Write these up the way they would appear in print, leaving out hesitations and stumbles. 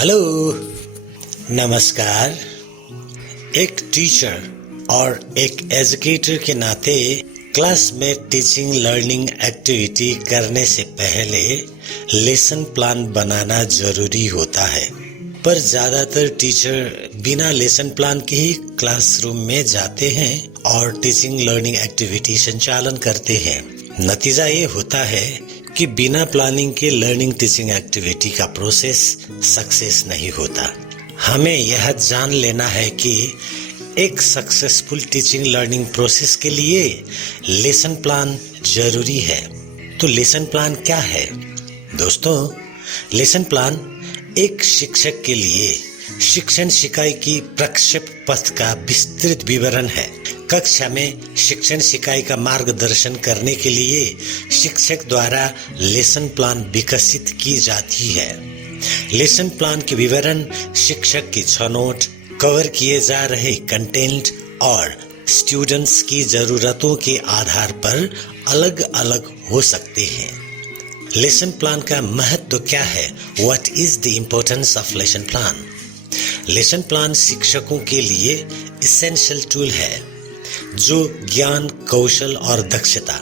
Hello, नमस्कार। एक teacher और एक एजुकेटर के नाते क्लास में टीचिंग लर्निंग एक्टिविटी करने से पहले लेसन प्लान बनाना जरूरी होता है। पर ज़्यादातर टीचर बिना लेसन प्लान के ही क्लासरूम में जाते हैं और टीचिंग लर्निंग एक्टिविटी संचालन करते हैं। नतीजा ये होता है कि बिना प्लानिंग के लर्निंग टीचिंग एक्टिविटी का प्रोसेस सक्सेस नहीं होता। हमें यह जान लेना है कि एक सक्सेसफुल टीचिंग लर्निंग प्रोसेस के लिए लेसन प्लान जरूरी है। तो लेसन प्लान क्या है? दोस्तों, लेसन प्लान एक शिक्षक के लिए शिक्षण शिकाई की प्रक्षेप पथ का विस्तृत विवरण है। कक्षा में शिक्षण शिकाई का मार्गदर्शन करने के लिए शिक्षक द्वारा लेसन प्लान विकसित की जाती है। लेसन प्लान के विवरण शिक्षक की छनौट, कवर किए जा रहे कंटेंट और स्टूडेंट्स की जरूरतों के आधार पर अलग अलग हो सकते हैं। लेसन प्लान का महत्व क्या है? What is the importance of lesson plan? Lesson plan शिक्षकों के लिए इसेंशियल टूल है जो ज्ञान, कौशल और दक्षता,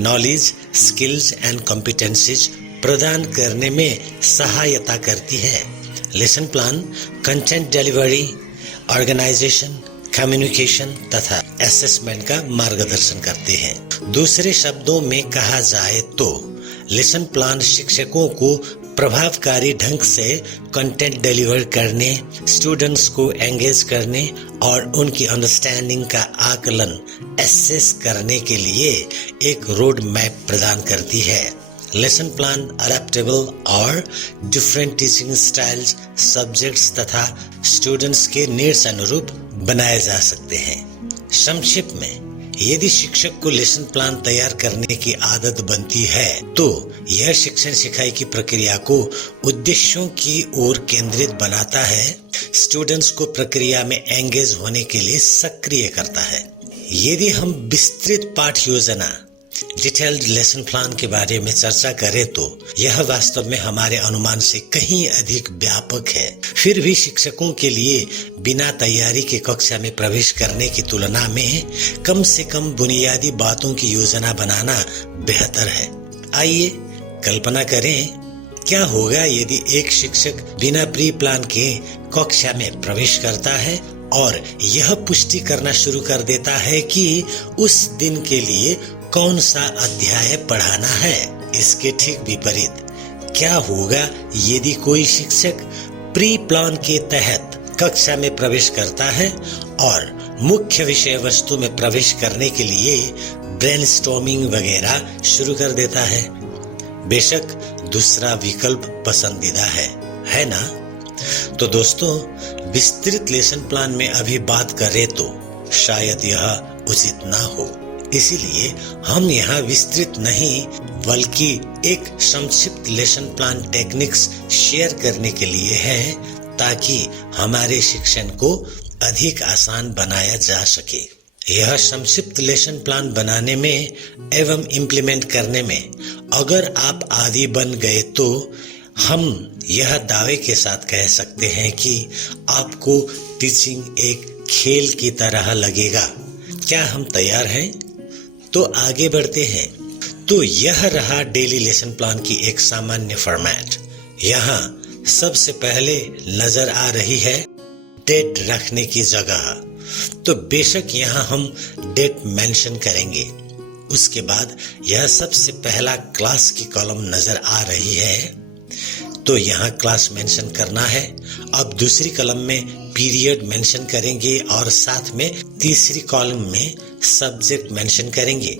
नॉलेज, स्किल्स एंड कॉम्पिटेंसीज प्रदान करने में सहायता करती है। Lesson plan content delivery, organisation, communication तथा असेसमेंट का मार्गदर्शन करते हैं। दूसरे शब्दों में कहा जाए तो लेसन प्लान शिक्षकों को प्रभावकारी ढंग से कंटेंट डिलीवर करने, स्टूडेंट्स को एंगेज करने और उनकी अंडरस्टैंडिंग का आकलन, एसेस करने के लिए एक रोड मैप प्रदान करती है। लेसन प्लान अडेप्टेबल और डिफरेंट टीचिंग स्टाइल्स, सब्जेक्ट्स तथा स्टूडेंट्स के नीड्स अनुरूप बनाए जा सकते हैं। संक्षिप्त में, यदि शिक्षक को लेसन प्लान तैयार करने की आदत बनती है तो यह शिक्षण सिखाई की प्रक्रिया को उद्देश्यों की ओर केंद्रित बनाता है, स्टूडेंट्स को प्रक्रिया में एंगेज होने के लिए सक्रिय करता है। यदि हम विस्तृत पाठ योजना, डिटेल्ड लेसन प्लान के बारे में चर्चा करें तो यह वास्तव में हमारे अनुमान से कहीं अधिक व्यापक है। फिर भी शिक्षकों के लिए बिना तैयारी के कक्षा में प्रवेश करने की तुलना में कम से कम बुनियादी बातों की योजना बनाना बेहतर है। आइए कल्पना करें, क्या होगा यदि एक शिक्षक बिना प्री प्लान के कक्षा में प्रवेश करता है और यह पुष्टि करना शुरू कर देता है कि उस दिन के लिए कौन सा अध्याय पढ़ाना है। इसके ठीक विपरीत, क्या होगा यदि कोई शिक्षक प्री प्लान के तहत कक्षा में प्रवेश करता है और मुख्य विषय वस्तु में प्रवेश करने के लिए ब्रेनस्टॉर्मिंग वगैरह शुरू कर देता है? बेशक दूसरा विकल्प पसंदीदा है ना? तो दोस्तों, विस्तृत लेसन प्लान में अभी बात करें तो शायद यह उचित ना हो, इसीलिए हम यहाँ विस्तृत नहीं बल्कि एक संक्षिप्त लेसन प्लान टेक्निक्स शेयर करने के लिए है, ताकि हमारे शिक्षण को अधिक आसान बनाया जा सके। यह संक्षिप्त लेसन प्लान बनाने में एवं इम्प्लीमेंट करने में अगर आप आदी बन गए तो हम यह दावे के साथ कह सकते हैं कि आपको टीचिंग एक खेल की तरह लगेगा। क्या हम तैयार हैं? तो आगे बढ़ते हैं। तो यह रहा डेली लेसन प्लान की एक सामान्य फॉर्मेट। यहाँ सबसे पहले नजर आ रही है डेट रखने की जगह। तो बेशक यहाँ हम डेट मेंशन करेंगे। उसके बाद यह सबसे पहला क्लास की कॉलम नजर आ रही है, तो यहाँ क्लास मेंशन करना है। अब दूसरी कॉलम में पीरियड मेंशन करेंगे और साथ में तीसरी कॉलम में सब्जेक्ट मेंशन करेंगे।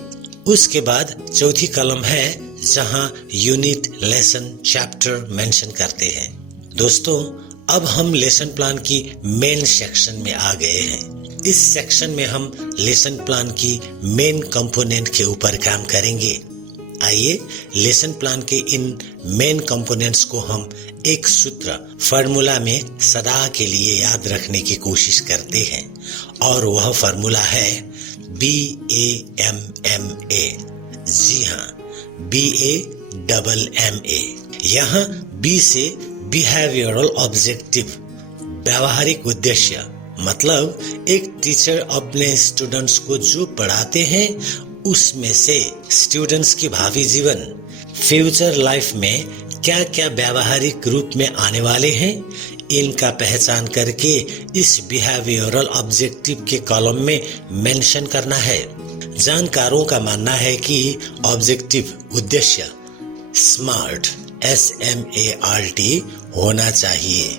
उसके बाद चौथी कॉलम है जहाँ यूनिट, लेसन, चैप्टर मेंशन करते हैं। दोस्तों, अब हम लेसन प्लान की मेन सेक्शन में आ गए हैं। इस सेक्शन में हम लेसन प्लान की मेन कंपोनेंट के ऊपर काम करेंगे। आइए लेसन प्लान के इन मेन कंपोनेंट्स को हम एक सूत्र, फार्मूला में सदा के लिए याद रखने की कोशिश करते हैं, और वह फार्मूला है BAMMA। जी हाँ, BAMMA। यहाँ B से बिहेवियरल ऑब्जेक्टिव, व्यावहारिक उद्देश्य, मतलब एक टीचर अपने स्टूडेंट्स को जो पढ़ाते हैं उसमें से स्टूडेंट्स की भावी जीवन, फ्यूचर लाइफ में क्या क्या व्यावहारिक रूप में आने वाले हैं, इनका पहचान करके इस बिहेवियरल ऑब्जेक्टिव के कॉलम में मेंशन करना है। जानकारों का मानना है कि ऑब्जेक्टिव उद्देश्य स्मार्ट SMART होना चाहिए।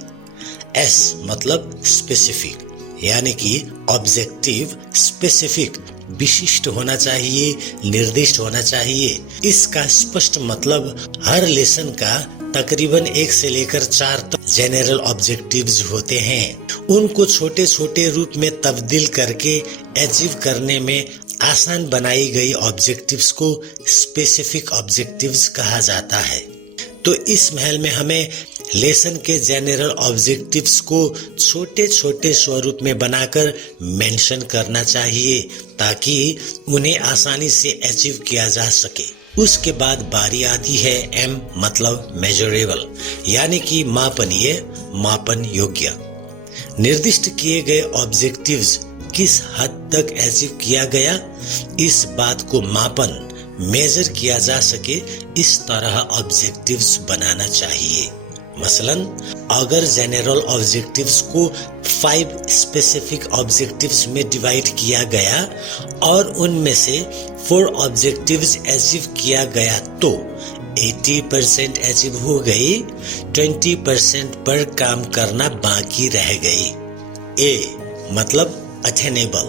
S मतलब स्पेसिफिक, यानी कि ऑब्जेक्टिव स्पेसिफिक, विशिष्ट होना चाहिए, निर्दिष्ट होना चाहिए। इसका स्पष्ट मतलब हर लेसन का तकरीबन 1 से लेकर 4 तक जनरल ऑब्जेक्टिव्स होते हैं। उनको छोटे छोटे रूप में तब्दील करके अचीव करने में आसान बनाई गई ऑब्जेक्टिव्स को स्पेसिफिक ऑब्जेक्टिव्स कहा जाता है। तो इस महल में हमें लेसन के जनरल ऑब्जेक्टिव्स को छोटे छोटे स्वरूप में बनाकर मेंशन करना चाहिए ताकि उन्हें आसानी से अचीव किया जा सके। उसके बाद बारी आती है M मतलब मेजरेबल, यानी कि मापनीय, मापन योग्य। निर्दिष्ट किए गए ऑब्जेक्टिव्स किस हद तक अचीव किया गया, इस बात को मापन, मेजर किया जा सके, इस तरह ऑब्जेक्टिव्स बनाना चाहिए। मसलन अगर जनरल ऑब्जेक्टिव्स को 5 स्पेसिफिक ऑब्जेक्टिव्स में डिवाइड किया गया और उनमें से 4 ऑब्जेक्टिव्स अचीव किया गया तो 80% अचीव हो गई, 20% पर काम करना बाकी रह गई। A मतलब अटेनेबल,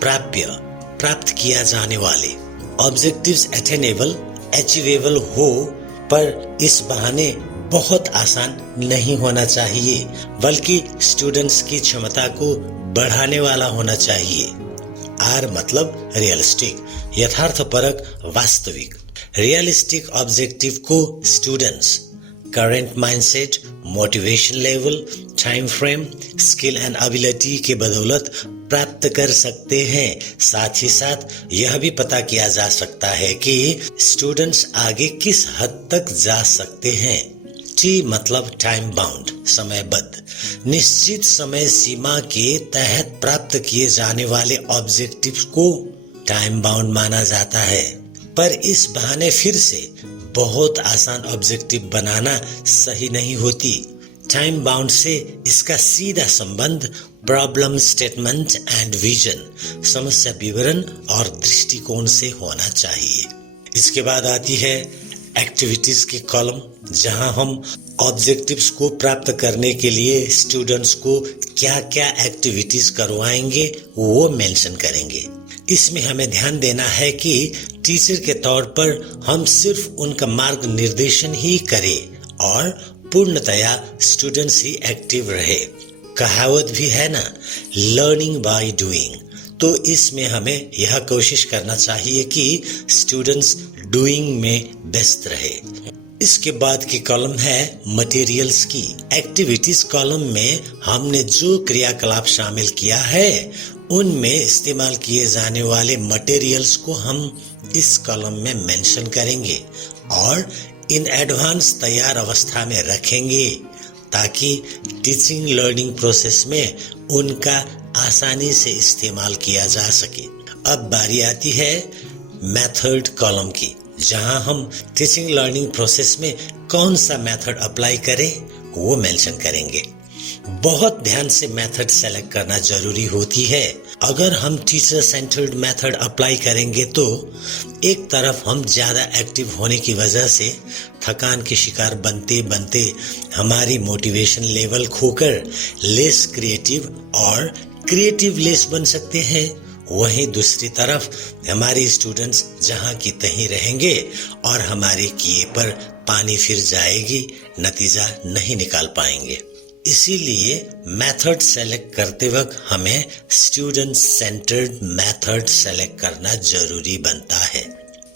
प्राप्य, प्राप्त किया जाने वाले। ऑब्जेक्टिव्स अटेनेबल, अचीवेबल हो, पर इस बहाने बहुत आसान नहीं होना चाहिए, बल्कि स्टूडेंट्स की क्षमता को बढ़ाने वाला होना चाहिए। R मतलब रियलिस्टिक, यथार्थपरक, वास्तविक। रियलिस्टिक ऑब्जेक्टिव को students current mindset, motivation level, time frame, skill and ability के बदौलत प्राप्त कर सकते हैं। साथ ही साथ यह भी पता किया जा सकता है कि स्टूडेंट्स आगे किस हद तक जा सकते हैं। T मतलब टाइम बाउंड, समयबद्ध, निश्चित समय सीमा के तहत प्राप्त किए जाने वाले ऑब्जेक्टिव्स को टाइम बाउंड माना जाता है। पर इस बहाने फिर से बहुत आसान ऑब्जेक्टिव बनाना सही नहीं होती। टाइम बाउंड से इसका सीधा संबंध प्रॉब्लम स्टेटमेंट एंड विजन, समस्या विवरण और दृष्टिकोण से होना चाहिए। इसके बाद आती है एक्टिविटीज की कॉलम, जहां हम ऑब्जेक्टिव्स को प्राप्त करने के लिए स्टूडेंट्स को क्या क्या एक्टिविटीज करवाएंगे वो मेंशन करेंगे। इसमें हमें ध्यान देना है कि टीचर के तौर पर हम सिर्फ उनका मार्ग निर्देशन ही करें और पूर्णतया स्टूडेंट्स ही एक्टिव रहे। कहावत भी है ना, लर्निंग बाय डूइंग। तो इसमें हमें यह कोशिश करना चाहिए कि स्टूडेंट्स डूइंग में व्यस्त रहे। इसके बाद की कॉलम है मटेरियल्स की। एक्टिविटीज कॉलम में हमने जो क्रियाकलाप शामिल किया है उनमें इस्तेमाल किए जाने वाले मटेरियल्स को हम इस कॉलम में मेंशन करेंगे और इन एडवांस तैयार अवस्था में रखेंगे ताकि टीचिंग लर्निंग प्रोसेस में उनका आसानी से इस्तेमाल किया जा सके। अब बारी आती है मेथड कॉलम की, जहां हम टीचिंग लर्निंग प्रोसेस में कौन सा मेथड अप्लाई करें वो मेंशन करेंगे। बहुत ध्यान से मेथड सेलेक्ट करना जरूरी होती है। अगर हम टीचर सेंटर्ड मेथड अप्लाई करेंगे तो एक तरफ हम ज्यादा एक्टिव होने की वजह से थकान के शिकार बनते बनते हमारी मोटिवेशन लेवल खोकर लेस क्रिएटिव और क्रिएटिव लेस बन सकते हैं। वहीं दूसरी तरफ हमारे स्टूडेंट्स जहां की तहीं रहेंगे और हमारे किए पर पानी फिर जाएगी, नतीजा नहीं निकाल पाएंगे। इसीलिए मेथड सेलेक्ट करते वक्त हमें स्टूडेंट सेंटर्ड मेथड सेलेक्ट करना जरूरी बनता है।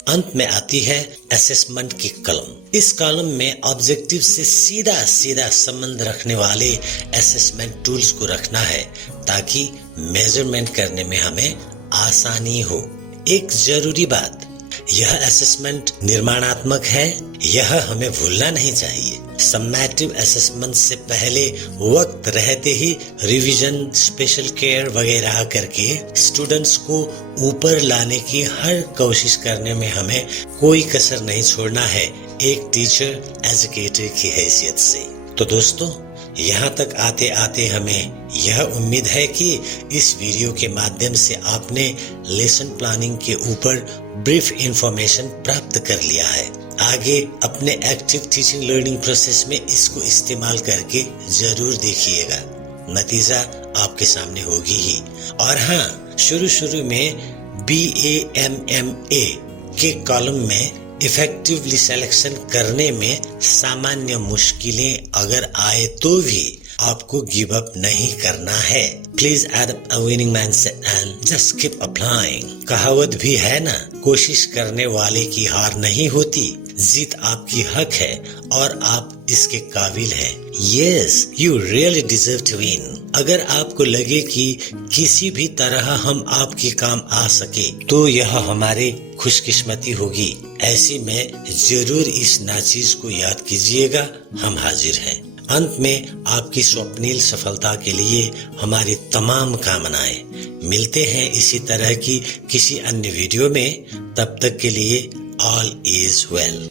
अंत में आती है असेसमेंट की कॉलम। इस कॉलम में ऑब्जेक्टिव से सीधा सीधा संबंध रखने वाले असेसमेंट टूल्स को रखना है ताकि मेजरमेंट करने में हमें आसानी हो। एक जरूरी बात, यह असेसमेंट निर्माणात्मक है, यह हमें भूलना नहीं चाहिए। सम्मेटिव असेसमेंट से पहले वक्त रहते ही रिवीजन, स्पेशल केयर वगैरह करके स्टूडेंट्स को ऊपर लाने की हर कोशिश करने में हमें कोई कसर नहीं छोड़ना है, एक टीचर एजुकेटर की हैसियत से। तो दोस्तों, यहाँ तक आते आते हमें यह उम्मीद है कि इस वीडियो के माध्यम से आपने लेसन प्लानिंग के ऊपर ब्रीफ इंफॉर्मेशन प्राप्त कर लिया है। आगे अपने एक्टिव टीचिंग लर्निंग प्रोसेस में इसको इस्तेमाल करके जरूर देखिएगा, नतीजा आपके सामने होगी ही। और हाँ, शुरू में BAMMA के कॉलम में इफेक्टिवली सिलेक्शन करने में सामान्य मुश्किलें अगर आए तो भी आपको गिव अप नहीं करना है। Please adopt a winning mindset and just keep applying. कहावत भी है ना, कोशिश करने वाले की हार नहीं होती, जीत आपकी हक है और आप इसके काबिल हैं। Yes, you really deserve to win. अगर आपको लगे कि किसी भी तरह हम आपके काम आ सके तो यह हमारी खुशकिस्मती होगी। ऐसी में जरूर इस नाचीज को याद कीजिएगा, हम हाजिर हैं। अंत में आपकी स्वप्निल सफलता के लिए हमारी तमाम कामनाएं। मिलते हैं इसी तरह की किसी अन्य वीडियो में, तब तक के लिए ऑल इज वेल।